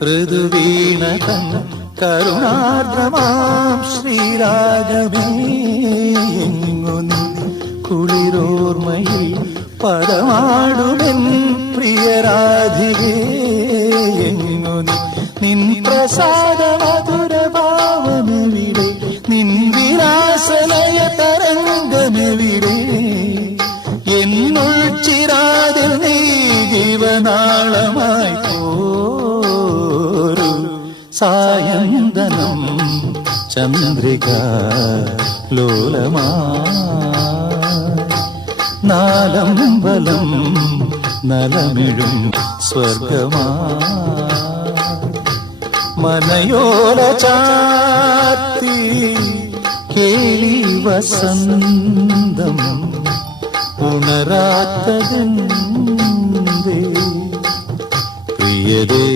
ഋതുവീണതൻ കരുണാർദ്രമാം ശ്രീരാഗമേ എങ്ങു നീ കുളിരോർമ്മയിൽ പദമാടുമെൻ പ്രിയരാധികേ എങ്ങു നീ നിൻ പ്രസാദ മധുരഭാവമെവിടെ നിൻ വിലാസലയ തരംഗമെവിടെ എന്നുൾ ചിരാതിൽ നീ ജീവനാളമായി പോരു സായന്തനം ചന്ദ്രിക ലോലമാ നാലമ്പലം നലമിഴും സ്വർഗമാ മനയോല ചാത്തി കേളി വസന്തം ഉണരാത്തതെന്തേ പ്രിയതേ